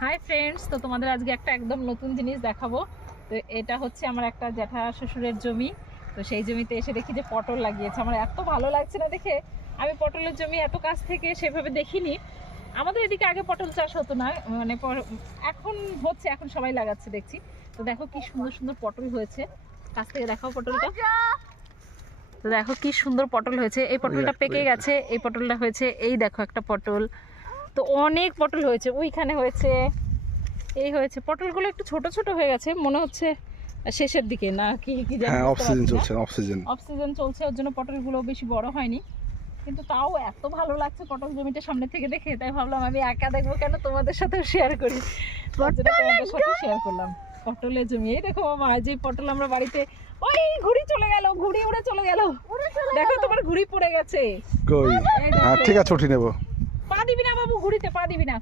Hi friends, তো তোমাদের আজকে একটা একদম নতুন জিনিস দেখাবো। তো এটা হচ্ছে আমার একটা জ্যাঠা শ্বশুরের জমি। তো সেই জমিতে এসে দেখি যে পটল লাগিয়েছে। আমার এত ভালো লাগছে না দেখে। আমি পটলের জমি এত কাছ থেকে সেভাবে দেখিনি। আমাদের এদিকে আগে পটল চাষ হতো না, মানে এখন হচ্ছে, এখন সবাই লাগাচ্ছে দেখছি। তো দেখো কি সুন্দর সুন্দর পটল হয়েছে, কাছ থেকে দেখাও পটলটা। তো দেখো কি সুন্দর পটল হয়েছে। এই পটলটা পেকে গেছে, এই পটলটা হয়েছে, এই দেখো একটা পটল। তো অনেক পটল হয়েছে, ওইখানে হয়েছে, এই হয়েছে। পটলগুলো একটু ছোট ছোট হয়ে গেছে, মনে হচ্ছে শেষের দিকে না কি কি জানি। হ্যাঁ, বুঝতে পারছি না। অফ সিজন চলছে, ওর জন্য পটলগুলো বেশি বড় হয়নি। কিন্তু তাও এত ভালো লাগছে পটল জমিটা সামনে থেকে দেখে, তাই ভাবলাম আমি একা দেখবো কেন, তোমাদের সাথেও শেয়ার করি। তোমাদের সাথে শেয়ার করলাম পটলের জমি। এই দেখো মামা, যে পটল আমরা বাড়িতে, ওই ঘুড়ি চলে গেল, ঘুড়ি উড়ে চলে গেল। দেখো তোমার ঘুড়ি পড়ে গেছে। কই? হ্যাঁ ঠিক আছে, উঠে নেব। পা দিবি না বাবু, ঘুড়িতে পা দিবি না।